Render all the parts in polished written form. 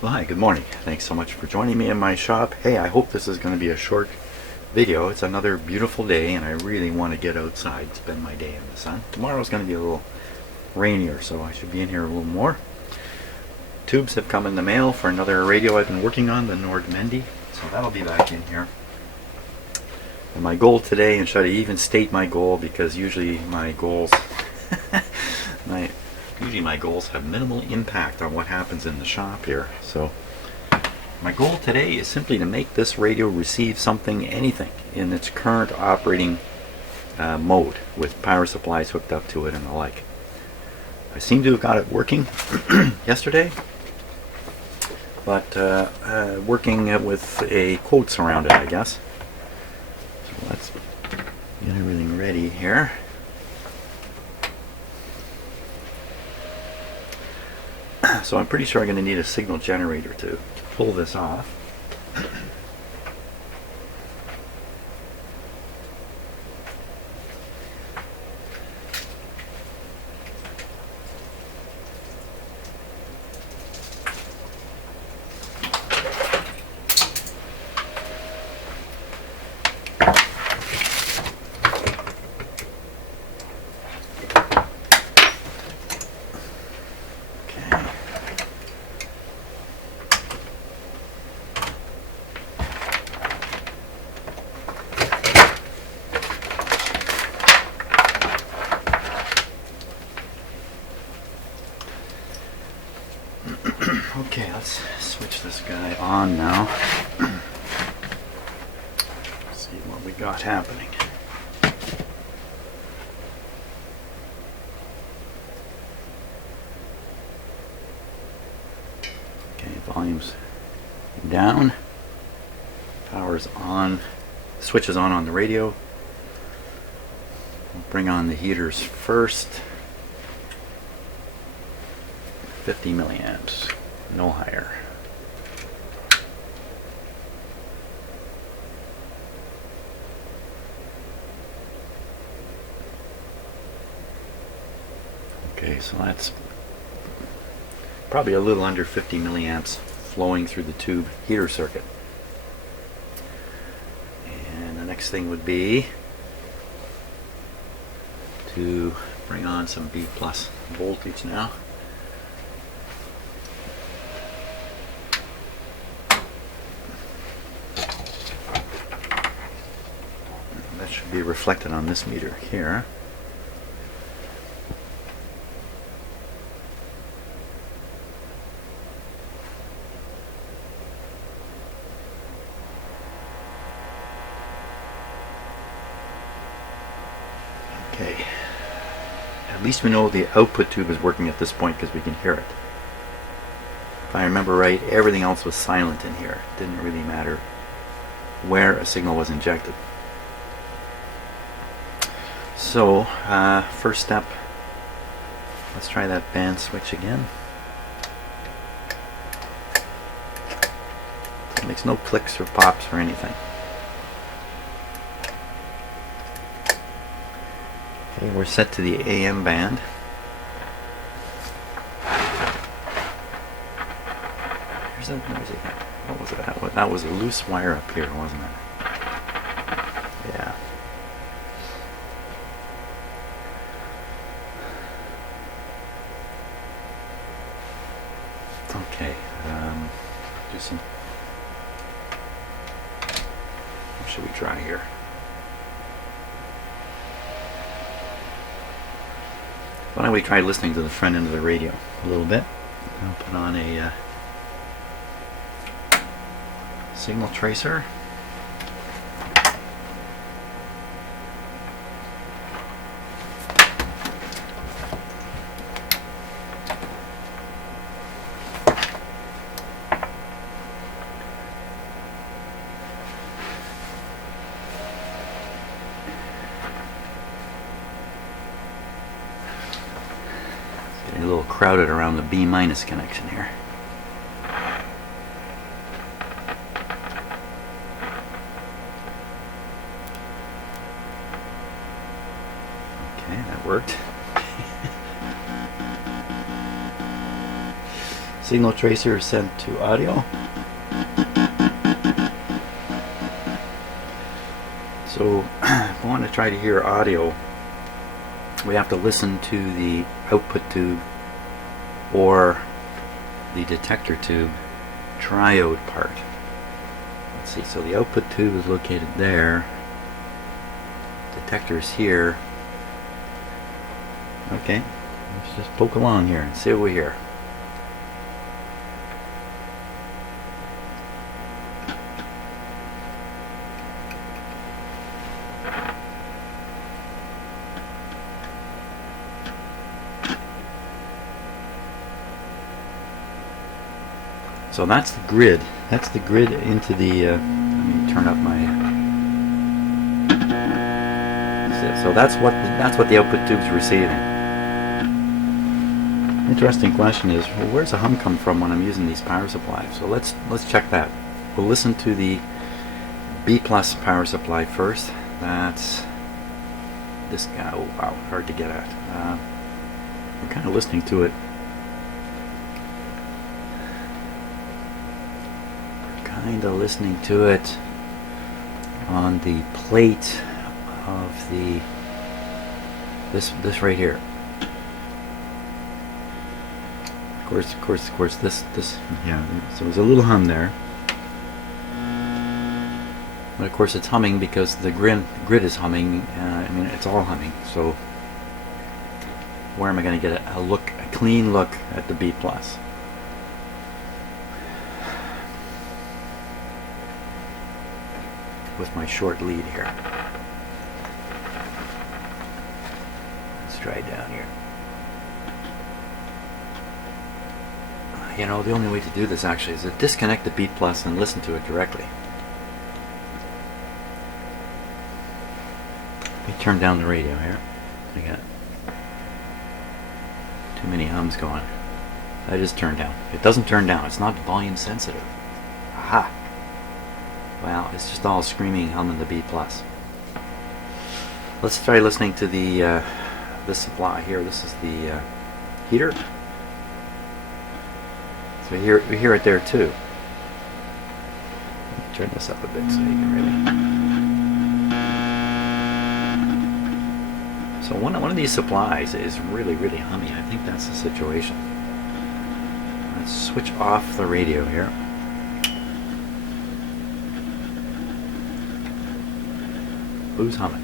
Well, hi, good morning. Thanks so much for joining me in my shop. Hey, I hope this is going to be a short video. It's another beautiful day and I really want to get outside, spend my day in the sun. Tomorrow's going to be a little rainier, so I should be in here a little more. Tubes have come in the mail for another radio I've been working on, the Nordmendy, so that'll be back in here. And my goal today, and should I even state my goal, because usually my goals my goals have minimal impact on what happens in the shop here. So my goal today is simply to make this radio receive something, anything, in its current operating mode, with power supplies hooked up to it and the like. I seem to have got it working yesterday, but working with a quotes around it, I guess. So let's get everything ready here. So I'm pretty sure I'm going to need a signal generator to pull this off. Okay, let's switch this guy on now. See what we got happening. Okay, volume's down. Power's on. Switch is on the radio. We'll bring on the heaters first. 50 milliamps. No higher. Okay, so that's probably a little under 50 milliamps flowing through the tube heater circuit. And the next thing would be to bring on some B+ voltage now. Should be reflected on this meter here. Okay. At least we know the output tube is working at this point because we can hear it. If I remember right, everything else was silent in here. It didn't really matter where a signal was injected. So, first step, let's try that band switch again. It makes no clicks or pops or anything. Okay, we're set to the AM band. Here's a, what was it? That was a loose wire up here, wasn't it? Yeah. Okay, do some. What should we try here? Why don't we try listening to the front end of the radio a little bit? I'll put on a signal tracer. Getting a little crowded around the B- connection here. Okay, that worked. Signal tracer is sent to audio. So if we want to try to hear audio, we have to listen to the output tube or the detector tube triode part. Let's see, so the output tube is located there. Detector is here. Okay, let's just poke along here and see what we hear. So that's the grid. That's the grid into the. Let me turn up my. So that's what the output tube's receiving. Interesting question is, well, where's the hum come from when I'm using these power supplies? So let's check that. We'll listen to the B plus power supply first. That's this guy. Oh wow, hard to get at. I'm kind of listening to it. Listening to it on the plate of the this right here. Of course this yeah, so there's a little hum there, but of course it's humming because the grid is humming. I mean, it's all humming. So where am I going to get a clean look at the B plus? With my short lead here. Let's try down here. You know, the only way to do this actually is to disconnect the B plus and listen to it directly. Let me turn down the radio here. I got too many hums going. I just turned down. It doesn't turn down. It's not volume sensitive. Aha! Well, it's just all screaming humming the B plus. Let's try listening to the this supply here. This is the heater. So we hear it there too. Let me turn this up a bit so you can really. So one of these supplies is really hummy. I think that's the situation. Let's switch off the radio here. Who's humming?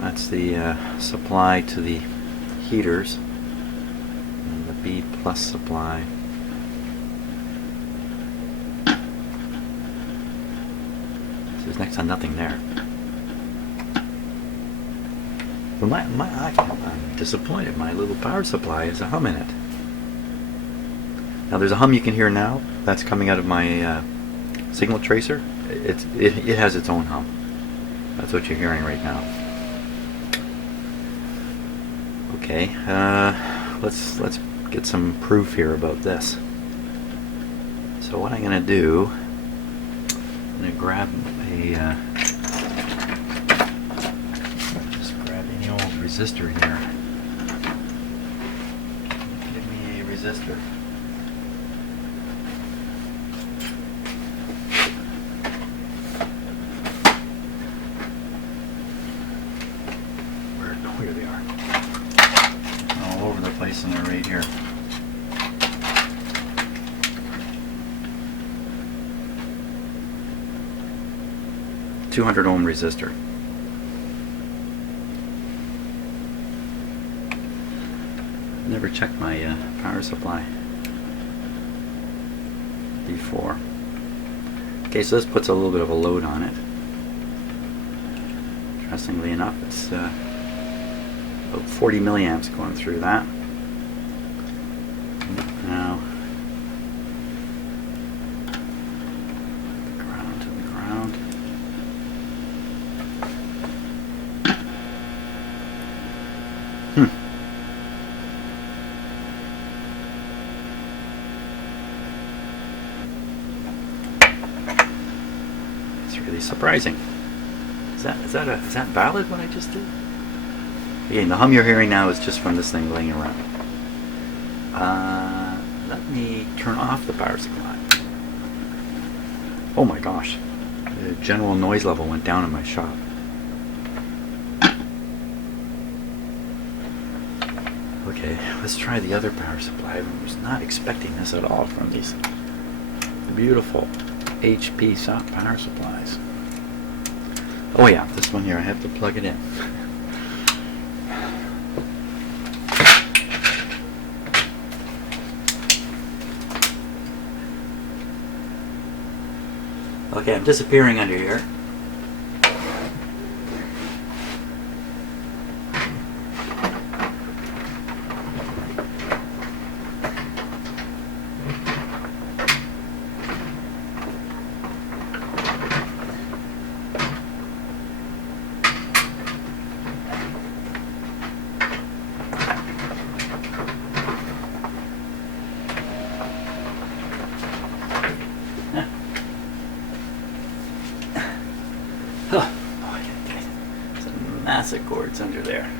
That's the supply to the heaters, and the B plus supply. So there's next to nothing there. But I'm disappointed. My little power supply has a hum in it. Now there's a hum you can hear now. That's coming out of my signal tracer. It has its own hum. That's what you're hearing right now. Okay, let's get some proof here about this. So what I'm going to do, I'm going to grab just grab any old resistor here. Give me a resistor. Here they are. All over the place, and they're right here. .200 ohm resistor. Never checked my power supply before. Okay, so this puts a little bit of a load on it. Interestingly enough, it's about 40 milliamps going through that. Now, the ground to the ground. It's really surprising. Is that valid what I just did? Again, the hum you're hearing now is just from this thing laying around. Let me turn off the power supply. Oh my gosh, the general noise level went down in my shop. Okay, let's try the other power supply. I was not expecting this at all from these beautiful HP shop power supplies. Oh yeah, this one here, I have to plug it in. Okay, I'm disappearing under here. Some massive cords under there.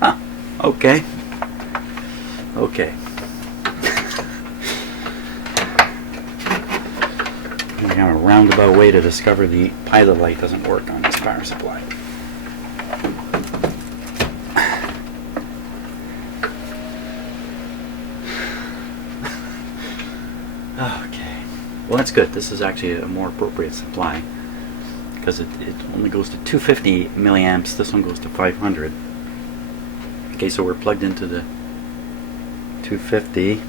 Huh, okay. Okay. Kind of a roundabout way to discover the pilot light doesn't work on this power supply. Okay. Well, that's good. This is actually a more appropriate supply because it only goes to 250 milliamps. This one goes to 500. Okay, so we're plugged into the 250.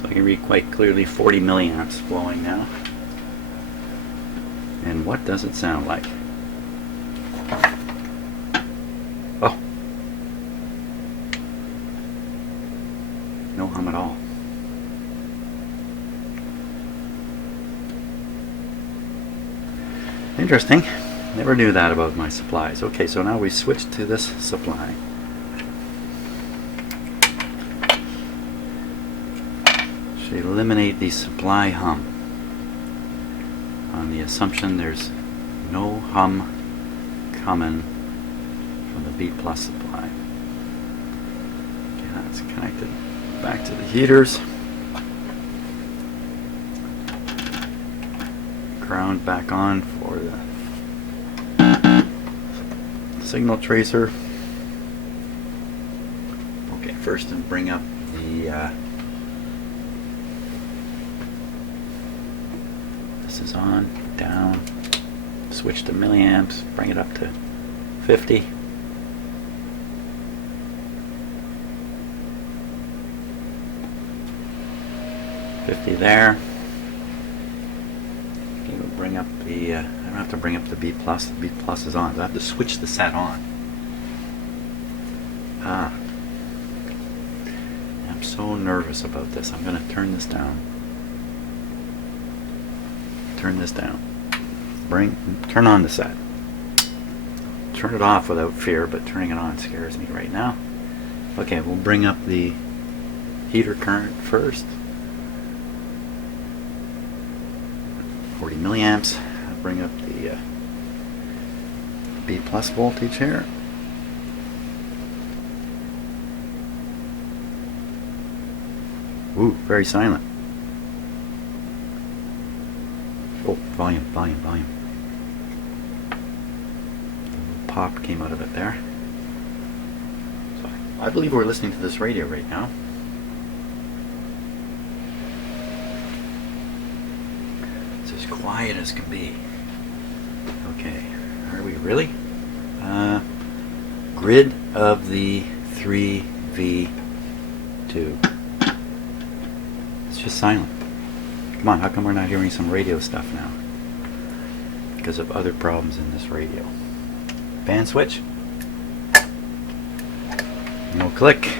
So I can read quite clearly 40 milliamps flowing now. And what does it sound like? Oh. No hum at all. Interesting. Never knew that about my supplies. Okay, so now we switch to this supply. Should eliminate the supply hum on the assumption there's no hum coming from the B plus supply. Okay, that's connected back to the heaters. Ground back on for the signal tracer. Okay, first and bring up the this is on, down, switch to milliamps, bring it up to 50. There. Okay, we'll bring up the, I don't have to bring up the B plus. The B plus is on. So I have to switch the set on. I'm so nervous about this. I'm going to turn this down. Turn this down. Turn on the set. Turn it off without fear, but turning it on scares me right now. Okay, we'll bring up the heater current first. 40 milliamps. I'll bring up the B plus voltage here. Ooh, very silent. Oh, volume. Pop came out of it there. So I believe we're listening to this radio right now. It's as quiet as can be. Okay, are we really? Grid of the 3V2. It's just silent. Come on, how come we're not hearing some radio stuff now? Because of other problems in this radio. Band switch. No click.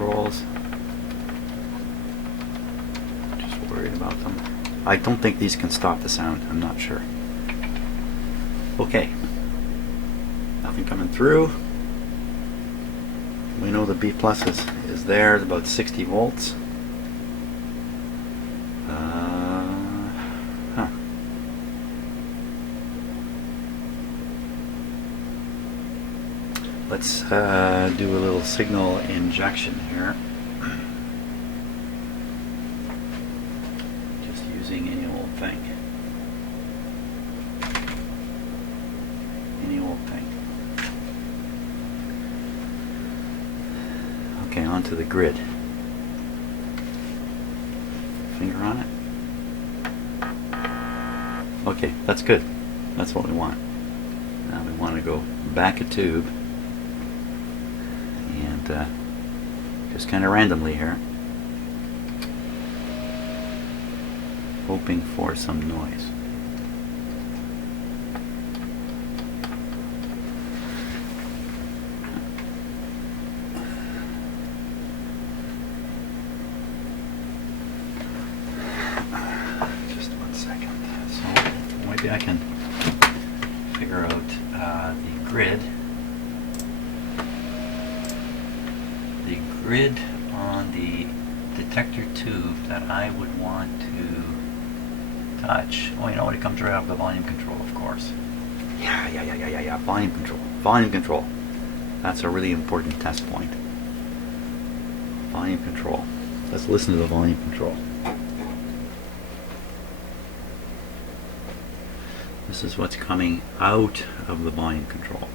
controls. Just worried about them. I don't think these can stop the sound. I'm not sure. Okay. Nothing coming through. We know the B plus is there. It's about 60 volts. Let's do a little signal injection here. Just using any old thing. Any old thing. Okay, onto the grid. Finger on it. Okay, that's good. That's what we want. Now we want to go back a tube. And just kind of randomly here, hoping for some noise. Just 1 second. So maybe I can figure out the grid. The grid on the detector tube that I would want to touch. Oh, you know what? It comes right off the volume control, of course. Yeah. Volume control. Volume control. That's a really important test point. Volume control. Let's listen to the volume control. This is what's coming out of the volume control.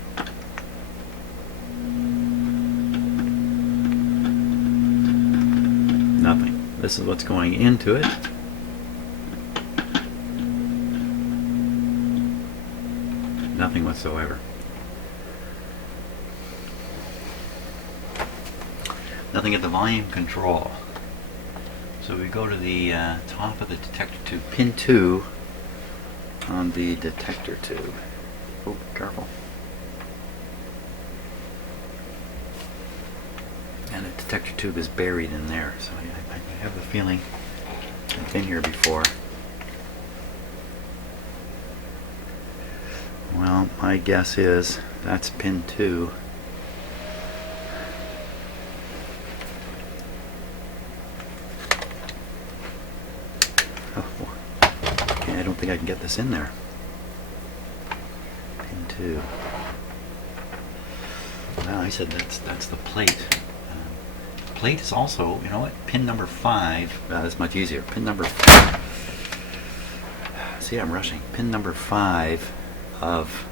Nothing. This is what's going into it. Nothing whatsoever. Nothing at the volume control. So we go to the top of the detector tube, pin 2 on the detector tube. Oh, careful. And the detector tube is buried in there, so I have the feeling I've been here before. Well, my guess is that's pin 2. Oh, okay, I don't think I can get this in there. Pin 2. Well, I said that's the plate. Plate is also, you know what, pin number 5, that's much easier. Pin number 5, see, I'm rushing. Pin number 5 of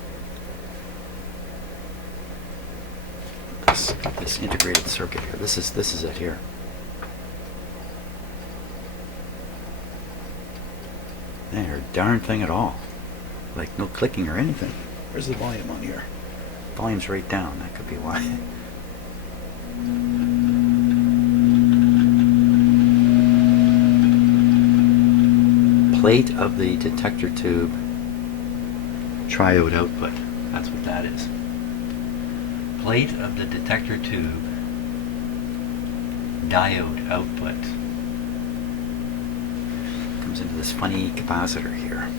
this integrated circuit here. This is it here. There, darn thing at all. Like no clicking or anything. Where's the volume on here? Volume's right down, that could be why. Plate of the detector tube, triode output. That's what that is. Plate of the detector tube, diode output. Comes into this funny capacitor here.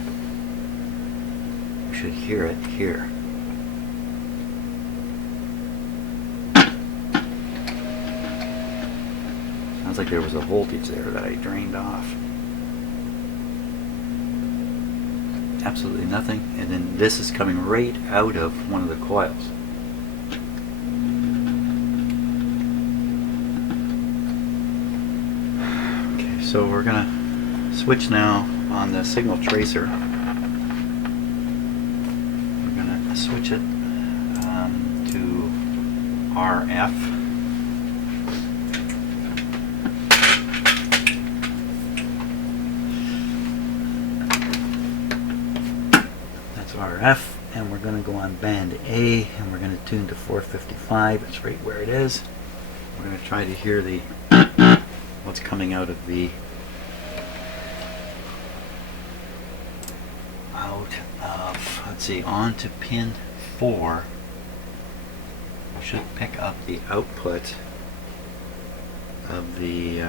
You should hear it here. Sounds like there was a voltage there that I drained off. Absolutely nothing, and then this is coming right out of one of the coils. Okay, so we're gonna switch now on the signal tracer. We're gonna switch it to RF. RF, and we're going to go on band A, and we're going to tune to 455. It's right where it is. We're going to try to hear the what's coming out of let's see, on to pin 4. We should pick up the output of the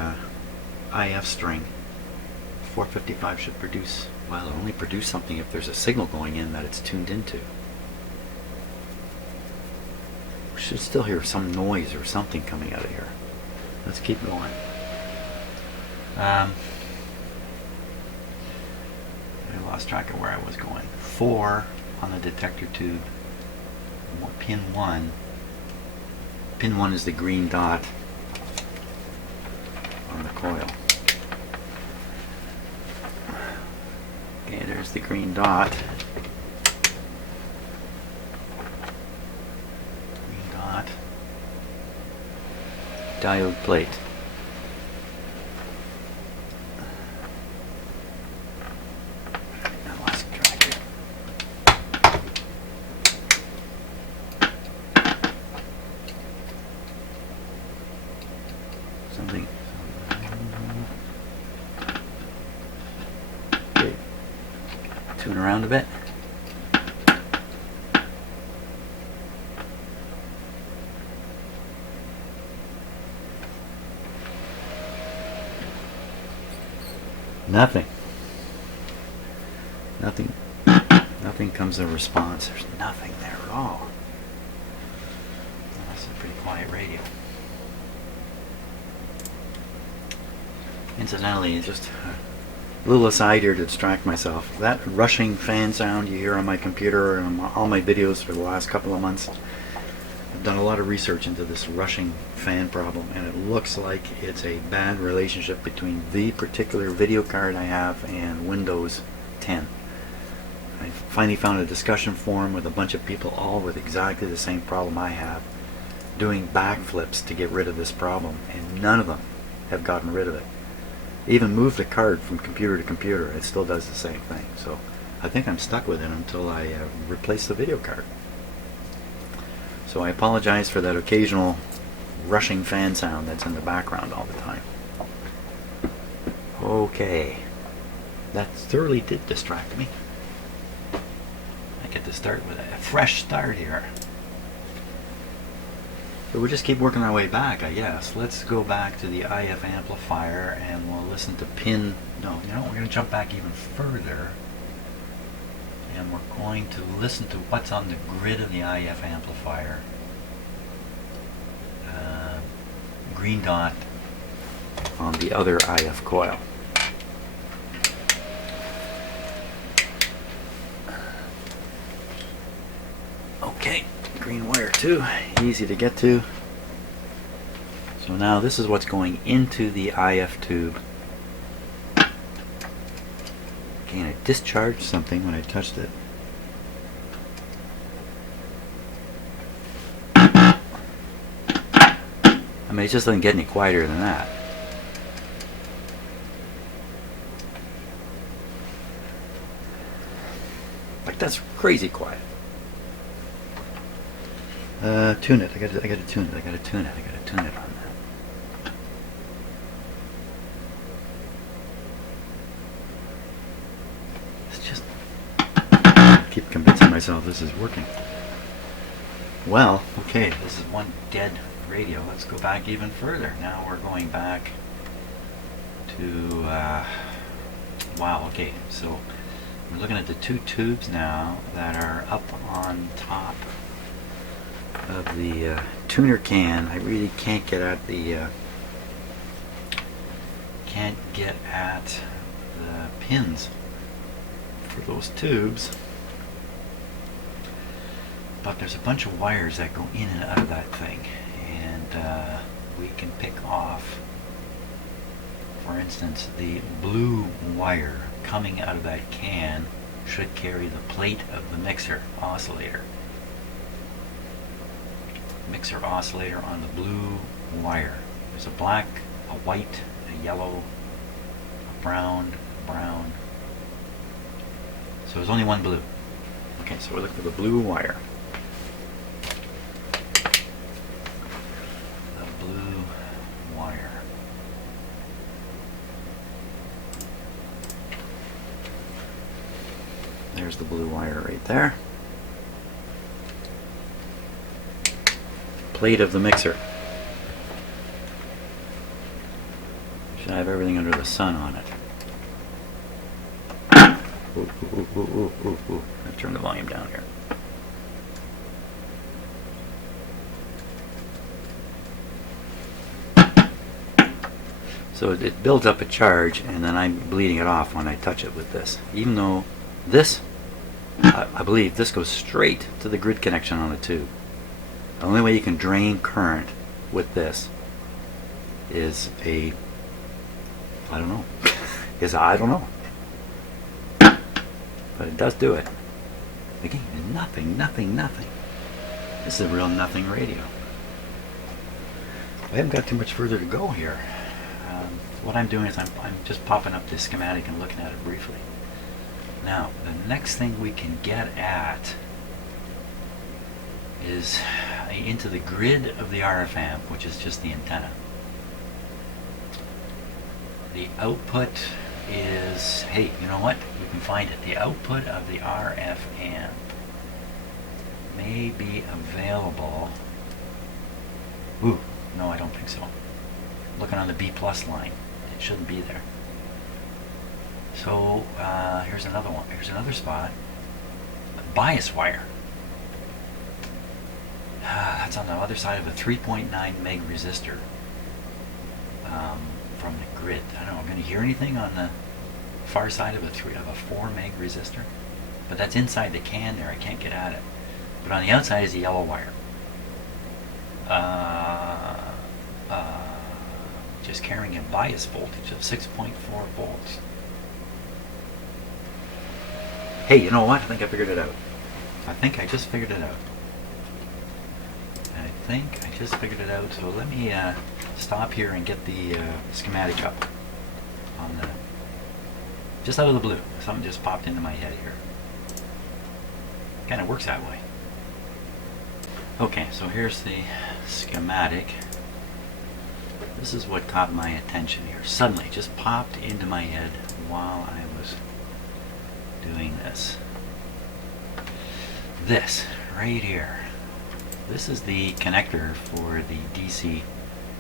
IF string. 455 should produce, well, it'll only produce something if there's a signal going in that it's tuned into. We should still hear some noise or something coming out of here. Let's keep going. I lost track of where I was going. 4 on the detector tube. Pin 1. Pin 1 is the green dot on the coil. Okay, there's the green dot. Green dot. Diode plate. I lost track here. Something. Okay. Tune around a bit. Nothing. Nothing comes in response. There's nothing there at all. Well, that's a pretty quiet radio. Incidentally, just a little aside here to distract myself. That rushing fan sound you hear on my computer and on all my videos for the last couple of months, I've done a lot of research into this rushing fan problem, and it looks like it's a bad relationship between the particular video card I have and Windows 10. I finally found a discussion forum with a bunch of people all with exactly the same problem I have, doing backflips to get rid of this problem, and none of them have gotten rid of it. Even moved the card from computer to computer, it still does the same thing. So I think I'm stuck with it until I replace the video card. So I apologize for that occasional rushing fan sound that's in the background all the time. Okay, that thoroughly did distract me. I get to start with a fresh start here. So we'll just keep working our way back, I guess. Let's go back to the IF amplifier and we'll listen to pin... No, you know, we're going to jump back even further. And we're going to listen to what's on the grid of the IF amplifier. Green dot on the other IF coil. Okay, green wire too, easy to get to. So now this is what's going into the IF tube. Again, I discharged something when I touched it. I mean, it just doesn't get any quieter than that. Like, that's crazy quiet. Tune it. I gotta tune it. I gotta tune it on that. It's just... I keep convincing myself this is working. Well, okay, this is one dead radio. Let's go back even further. Now we're going back to... wow, okay, so we're looking at the two tubes now that are up on top of the tuner can. I really can't get at the pins for those tubes, but there's a bunch of wires that go in and out of that thing, and we can pick off, for instance, the blue wire coming out of that can should carry the plate of the mixer oscillator. Mixer oscillator on the blue wire. There's a black, a white, a yellow, a brown. So there's only one blue. Okay, so we're looking for the blue wire. The blue wire. There's the blue wire right there. Plate of the mixer. Should have everything under the sun on it. Ooh, ooh, ooh, ooh, ooh, ooh. I'll turn the volume down here. So it builds up a charge, and then I'm bleeding it off when I touch it with this. Even though this, I believe this goes straight to the grid connection on the tube. The only way you can drain current with this is I don't know. I don't know. But it does do it. Again, nothing, nothing, nothing. This is a real nothing radio. I haven't got too much further to go here. What I'm doing is I'm just popping up this schematic and looking at it briefly. Now, the next thing we can get at is into the grid of the RF amp, which is just the antenna. The output is, hey, you know what? We can find it. The output of the RF amp may be available. Ooh, no, I don't think so. Looking on the B plus line, it shouldn't be there. So here's another one. Here's another spot. A bias wire. That's on the other side of a 3.9 meg resistor from the grid. I don't know. I'm going to hear anything on the far side of a 4 meg resistor, but that's inside the can there. I can't get at it. But on the outside is a yellow wire. Just carrying a bias voltage of 6.4 volts. Hey, you know what? I think I figured it out. I think I just figured it out. So let me stop here and get the schematic up on the, just out of the blue. Something just popped into my head here. Kind of works that way. Okay, so here's the schematic. This is what caught my attention here. Suddenly, just popped into my head while I was doing this. This right here. This is the connector for the DC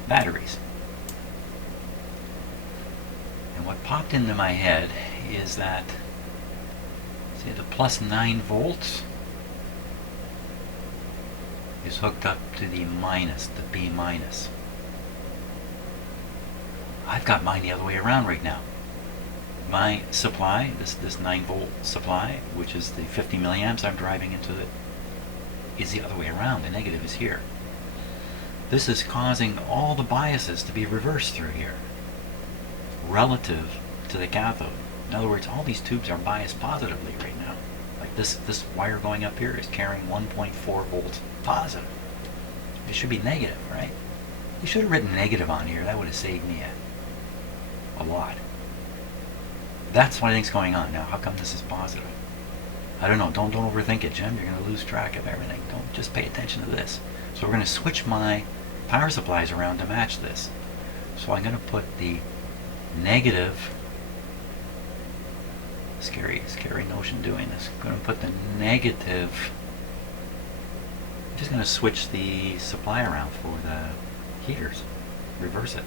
batteries. And what popped into my head is that, see, the plus 9 volts is hooked up to the minus, the B minus. I've got mine the other way around right now. My supply, this 9 volt supply, which is the 50 milliamps I'm driving into it, is the other way around. The negative is here. This is causing all the biases to be reversed through here relative to the cathode. In other words, all these tubes are biased positively right now. Like this wire going up here is carrying 1.4 volts positive. It should be negative, right? You should have written negative on here. That would have saved me a lot. That's what I think's going on now. How come this is positive? I don't know. Don't overthink it, Jim. You're going to lose track of everything. Don't just pay attention to this. So we're going to switch my power supplies around to match this. So I'm going to put the negative. Scary notion doing this. I'm going to put the negative. I'm just going to switch the supply around for the heaters. Reverse it.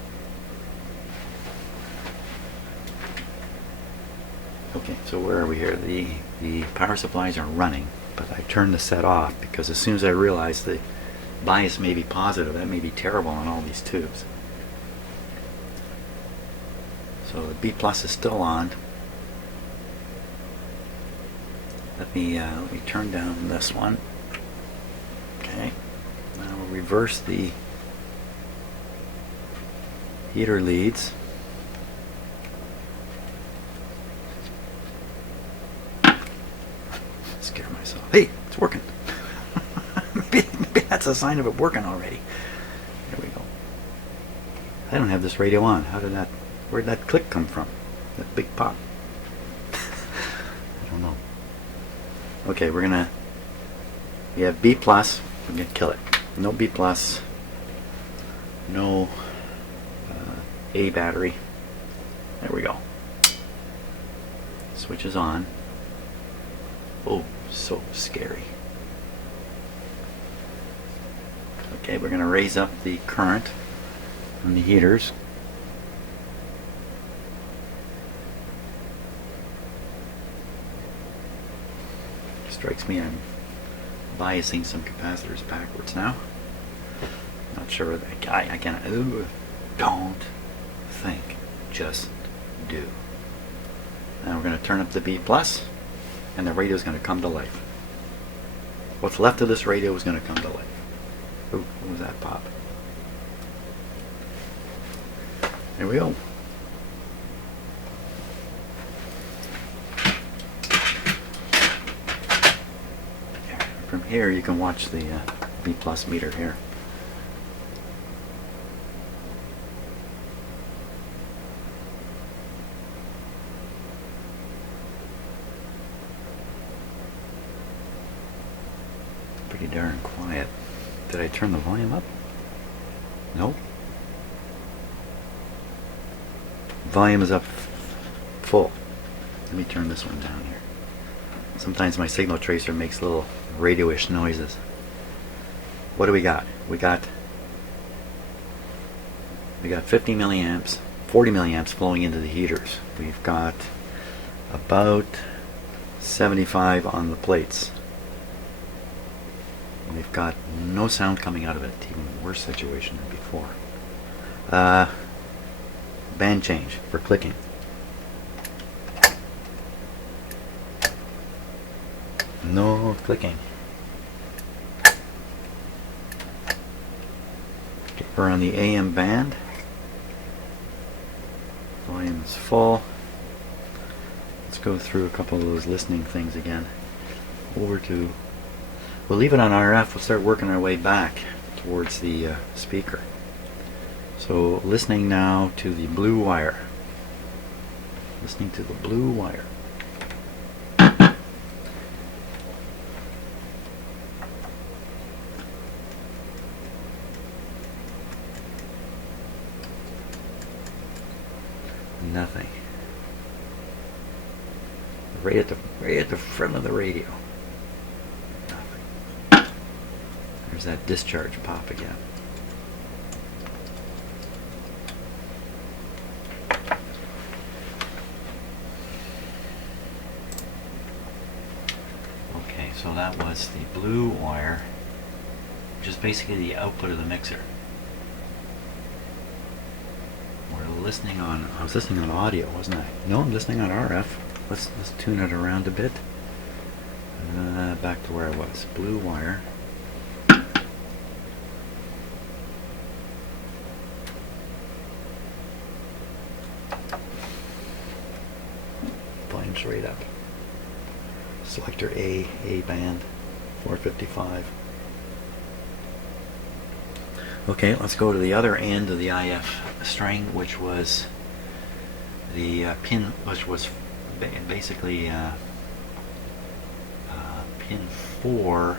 Okay, so where are we here? The power supplies are running, but I turned the set off because as soon as I realized the bias may be positive, that may be terrible on all these tubes. So the B plus is still on. Let me turn down this one. Okay, now we'll reverse the heater leads. Scare myself. Hey, it's working. maybe that's a sign of it working already. There we go. I don't have this radio on. Where'd that click come from? That big pop. I don't know. Okay, we have B plus. We're gonna kill it. No B plus. No A battery. There we go. Switch is on. Oh, so scary. Okay, we're going to raise up the current on the heaters. Strikes me I'm biasing some capacitors backwards now. Not sure that I can. Don't think, just do. Now we're going to turn up the B plus, and the radio is going to come to life. What's left of this radio is going to come to life. Ooh, what was that pop? There we go. From here you can watch the B plus meter here. Pretty darn quiet. Did I turn the volume up? Nope. Volume is up full. Let me turn this one down here. Sometimes my signal tracer makes little radio-ish noises. What do we got? We got 50 milliamps, 40 milliamps flowing into the heaters. We've got about 75 on the plates. We've got no sound coming out of it. Even worse situation than before. Band change for clicking. No clicking. Okay, we're on the AM band. Volume is full. Let's go through a couple of those listening things again. We'll leave it on RF. We'll start working our way back towards the speaker. So listening now to the blue wire. Listening to the blue wire. Nothing. Right at the front of the radio. Nothing. There's that discharge pop again. Okay, so that was the blue wire, which is basically the output of the mixer. I was listening on audio, wasn't I? No, I'm listening on RF. Let's tune it around a bit. Back to where I was. Blue wire. Volume straight up. Selector A band, 455. Okay, let's go to the other end of the IF string, which was the pin, which was basically pin 4,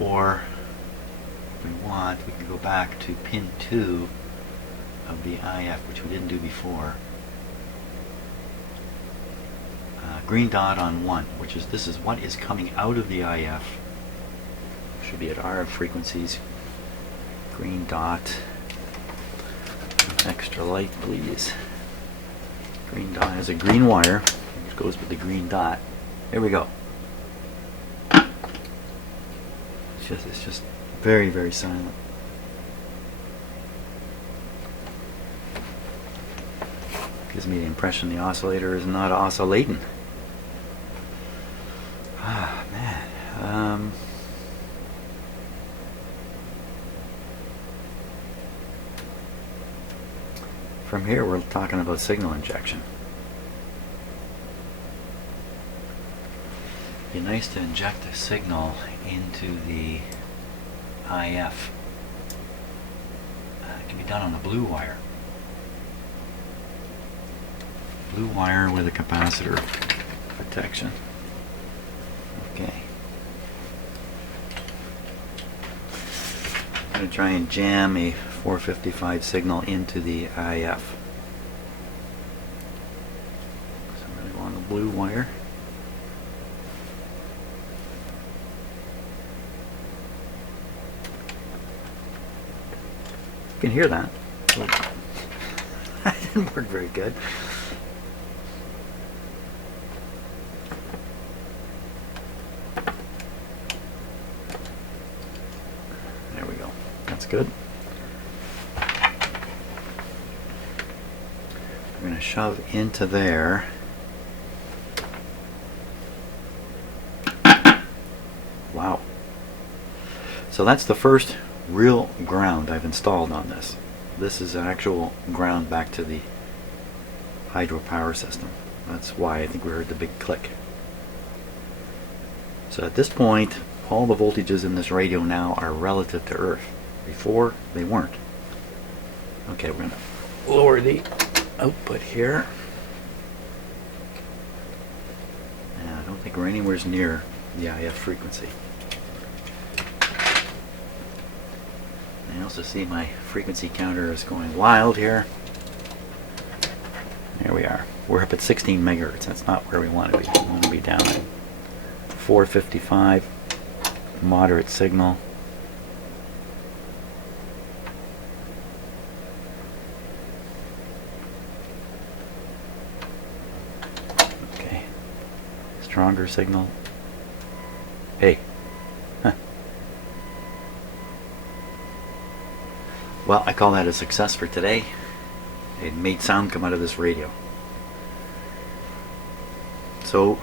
or if we want, we can go back to pin 2 of the IF, which we didn't do before. Green dot on 1, which is this is what is coming out of the IF. Should be at RF frequencies. Green dot. Extra light, please. Green dot has a green wire, which goes with the green dot. Here we go. It's just very, very silent. Gives me the impression the oscillator is not oscillating. Ah, man. From here, we're talking about signal injection. It'd be nice to inject a signal into the IF. It can be done on the blue wire. Blue wire with a capacitor protection. Okay. I'm going to try and jam a 455 signal into the IF. So I'm going to go on the blue wire. You can hear that. That didn't work very good. good. We're going to shove into there. Wow. So that's the first real ground I've installed on this. This is an actual ground back to the hydropower system. That's why I think we heard the big click. So at this point, all the voltages in this radio now are relative to Earth. Before, they weren't. Okay, we're going to lower the output here. And I don't think we're anywhere near the IF frequency. I also see my frequency counter is going wild here. There we are. We're up at 16 megahertz. That's not where we want to be. We want to be down at 455, moderate signal. Okay. Stronger signal. Hey. Huh. Well, I call that a success for today. It made sound come out of this radio. So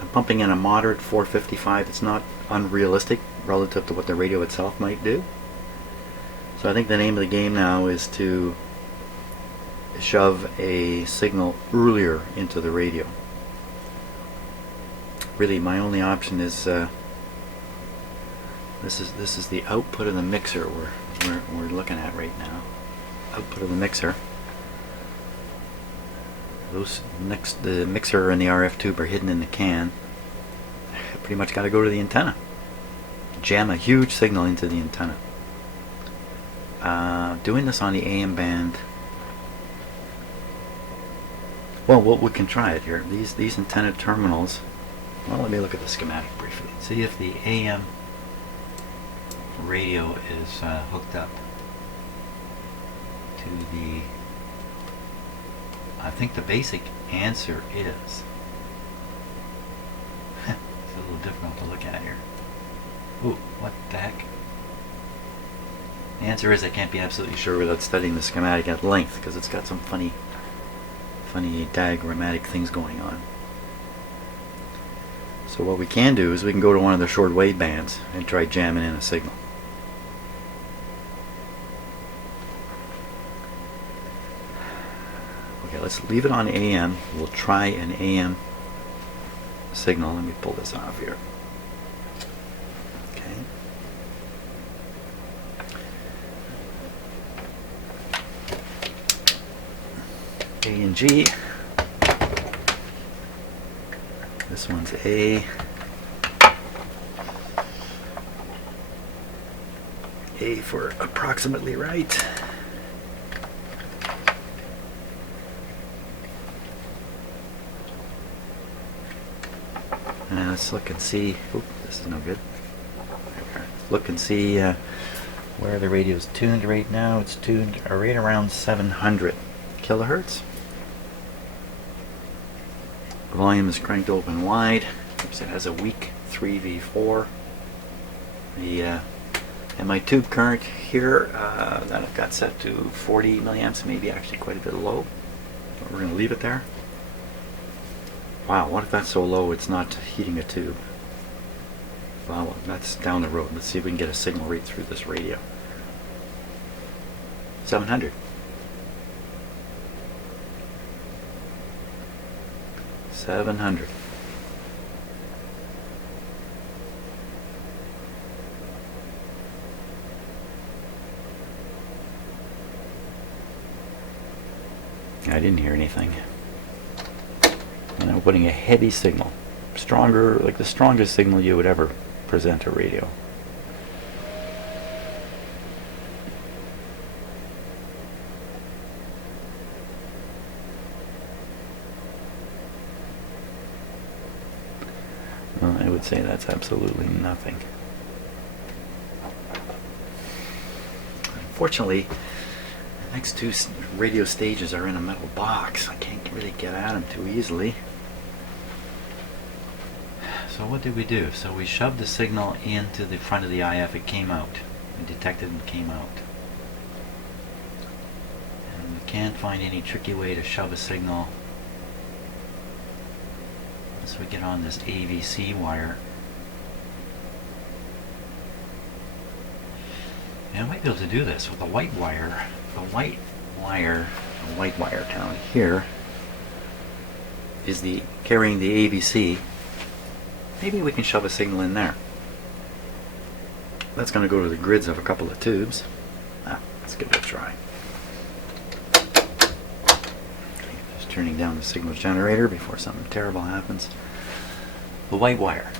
I'm pumping in a moderate 455. It's not unrealistic relative to what the radio itself might do. So I think the name of the game now is to shove a signal earlier into the radio. Really, my only option is this is the output of the mixer we're looking at right now. Output of the mixer. The mixer and the RF tube are hidden in the can. Pretty much got to go to the antenna. Jam a huge signal into the antenna. Doing this on the AM band. Well, we can try it here. These antenna terminals. Well, let me look at the schematic briefly. See if the AM radio is hooked up to the. I think the basic answer is. It's a little difficult to look at here. Ooh, what the heck? The answer is I can't be absolutely sure without studying the schematic at length because it's got some funny diagrammatic things going on. So what we can do is we can go to one of the short wave bands and try jamming in a signal. Okay, let's leave it on AM. We'll try an AM signal. Let me pull this off here. Okay. A and G. This one's A. A for approximately right. Let's look and see. Oop, this is no good. Look and see where the radio is tuned right now. It's tuned right around 700 kilohertz. Volume is cranked open wide. Oops, it has a weak 3V4. And my tube current here that I've got set to 40 milliamps, maybe actually quite a bit low. But we're going to leave it there. Wow, what if that's so low it's not heating a tube? Well, that's down the road. Let's see if we can get a signal right through this radio. 700. 700. I didn't hear anything. And I'm putting a heavy signal. Stronger, like the strongest signal you would ever present a radio. Well, I would say that's absolutely nothing. Unfortunately, the next two radio stages are in a metal box. I can't really get at them too easily. So what did we do? So we shoved the signal into the front of the IF. It came out. We detected and came out. Can't find any tricky way to shove a signal as we get on this AVC wire. And I might be able to do this with the white wire. The white wire down here is the carrying the AVC. Maybe we can shove a signal in there. That's going to go to the grids of a couple of tubes. Let's give it a try. Just turning down the signal generator before something terrible happens. The white wire.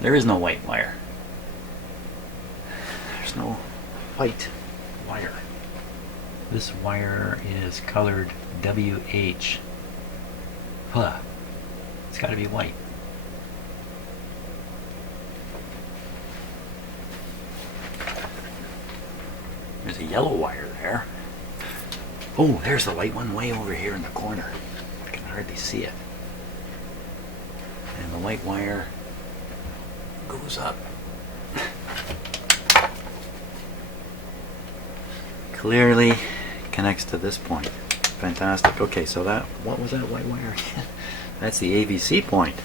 There is no white wire. There's no white wire. This wire is colored WH. Huh. It's got to be white. There's a yellow wire there. Oh, there's the white one way over here in the corner. I can hardly see it. And the white wire goes up. Clearly connects to this point. Fantastic. Okay, so what was that white wire again? That's the AVC point.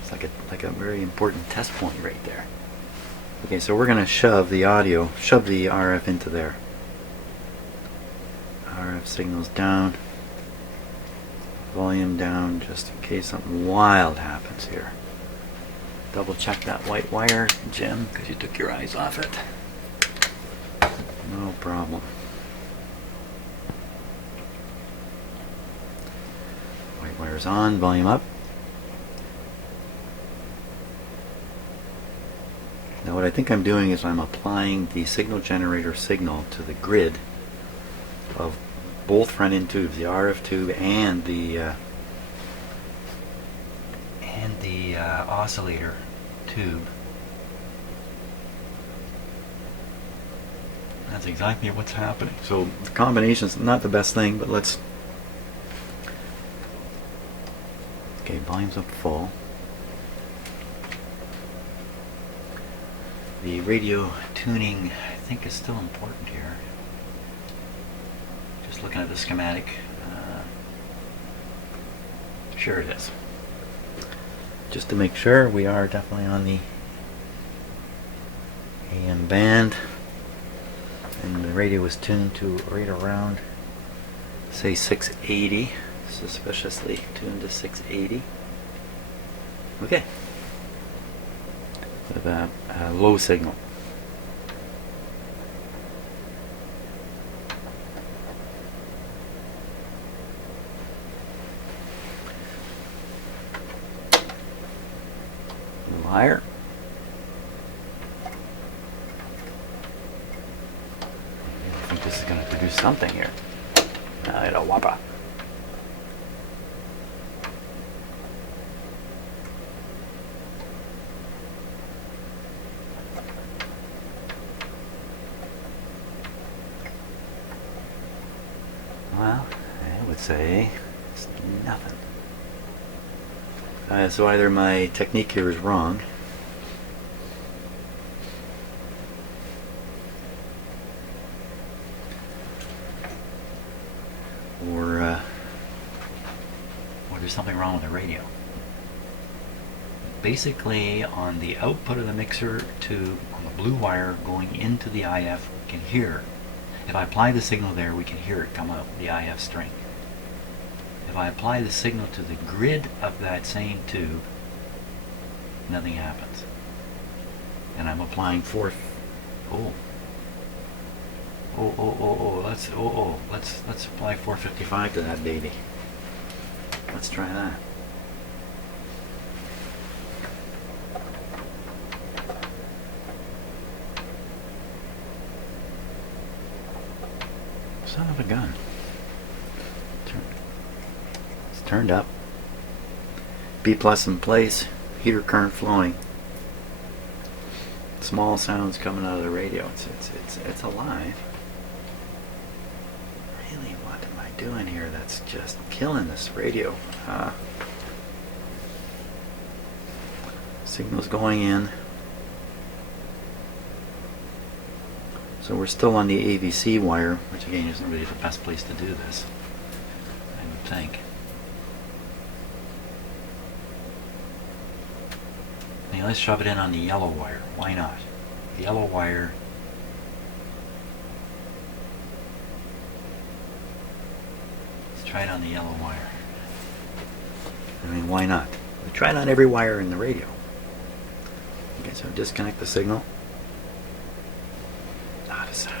It's like a very important test point right there. Okay, so we're going to shove the RF into there. RF signals down, volume down, just in case something wild happens here. Double check that white wire, Jim, because you took your eyes off it. No problem. White wire's on, volume up. Now what I think I'm doing is I'm applying the signal generator signal to the grid of both front end tubes, the RF tube and the oscillator tube. That's exactly what's happening. So the combination's not the best thing, but let's... Okay, volume's up full. The radio tuning, I think, is still important here. Just looking at the schematic. Sure it is. Just to make sure, we are definitely on the AM band. And the radio was tuned to right around, say, 680. Suspiciously tuned to 680. Okay. With a low signal. A little higher. I think this is going to produce something here. It'll whoppa. Well, I would say it's nothing. So either my technique here is wrong, or there's something wrong with the radio. Basically, on the output of the mixer tube, on the blue wire going into the IF, we can hear. If I apply the signal there, we can hear it come out, the IF string. If I apply the signal to the grid of that same tube, nothing happens. And I'm applying let's apply 455 to that baby. Let's try that. Son of a gun. It's turned up. B plus in place. Heater current flowing. Small sounds coming out of the radio. It's alive. Really, what am I doing here? That's just killing this radio. Signals going in. So we're still on the AVC wire, which again isn't really the best place to do this, I would think. Now let's shove it in on the yellow wire. Why not? The yellow wire. Let's try it on the yellow wire. I mean, why not? We try it on every wire in the radio. Okay, so disconnect the signal. Not a sound.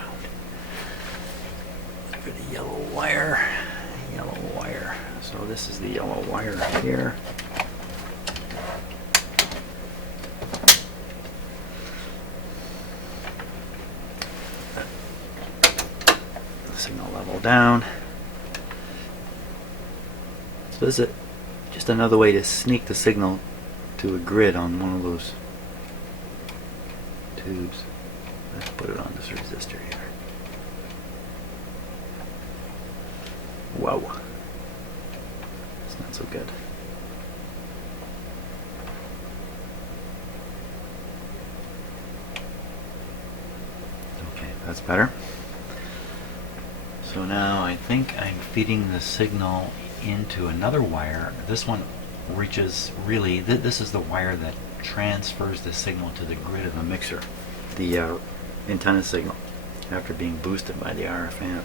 For the yellow wire. Yellow wire. So this is the yellow wire here. The signal level down. So this is just another way to sneak the signal to a grid on one of those tubes. Let's put it on this resistor here. Whoa. It's not so good. Okay, that's better. So now I think I'm feeding the signal into another wire. This one reaches really, this is the wire that transfers the signal to the grid of the mixer, the antenna signal, after being boosted by the RF amp.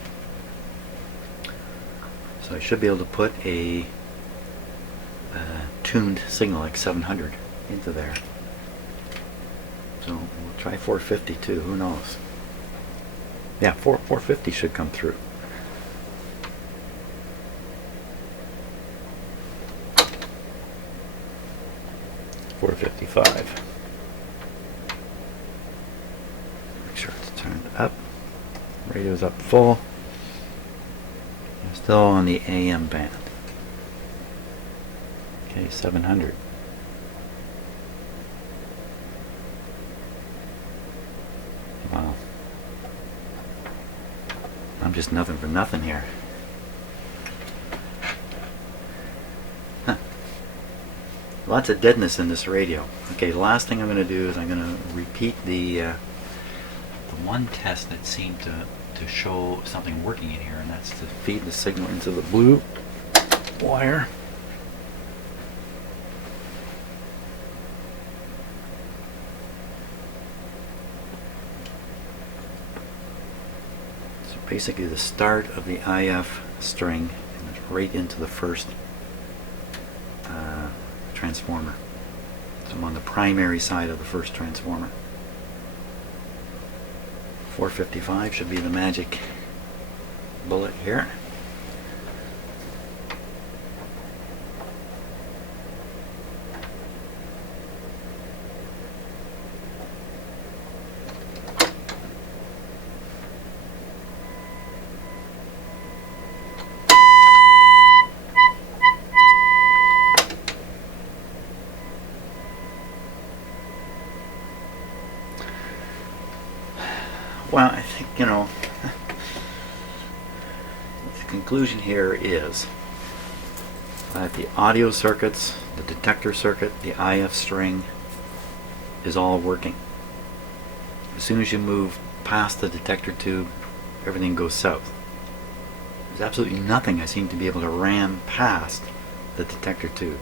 So I should be able to put a tuned signal like 700 into there. So we'll try 450 too, who knows. Yeah, 450 should come through. $455. Make sure it's turned up. Radio's up full. I'm still on the AM band. Okay, 700. Wow. I'm just nothing for nothing here. Lots of deadness in this radio. Okay, the last thing I'm going to do is I'm going to repeat the one test that seemed to show something working in here, and that's to feed the signal into the blue wire. So basically the start of the IF string and right into the first transformer. So I'm on the primary side of the first transformer. 455 should be the magic bullet here. Well, I think, you know, the conclusion here is that the audio circuits, the detector circuit, the IF string is all working. As soon as you move past the detector tube, everything goes south. There's absolutely nothing I seem to be able to ram past the detector tube.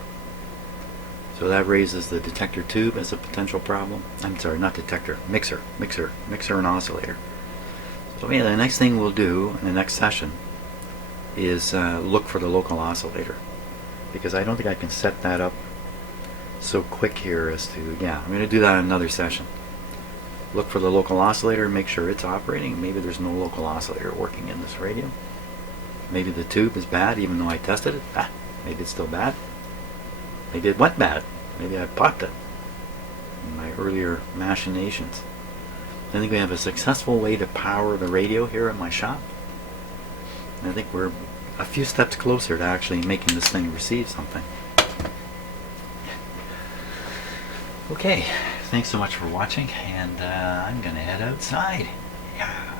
So that raises the detector tube as a potential problem. I'm sorry, not detector, mixer and oscillator. So yeah, the next thing we'll do in the next session is look for the local oscillator, because I don't think I can set that up so quick here as to, yeah, I'm going to do that in another session. Look for the local oscillator, make sure it's operating. Maybe there's no local oscillator working in this radio. Maybe the tube is bad even though I tested it. Maybe it's still bad. Maybe it went bad. Maybe I popped it in my earlier machinations. I think we have a successful way to power the radio here in my shop. And I think we're a few steps closer to actually making this thing receive something. Okay, thanks so much for watching, and I'm going to head outside. Yeah.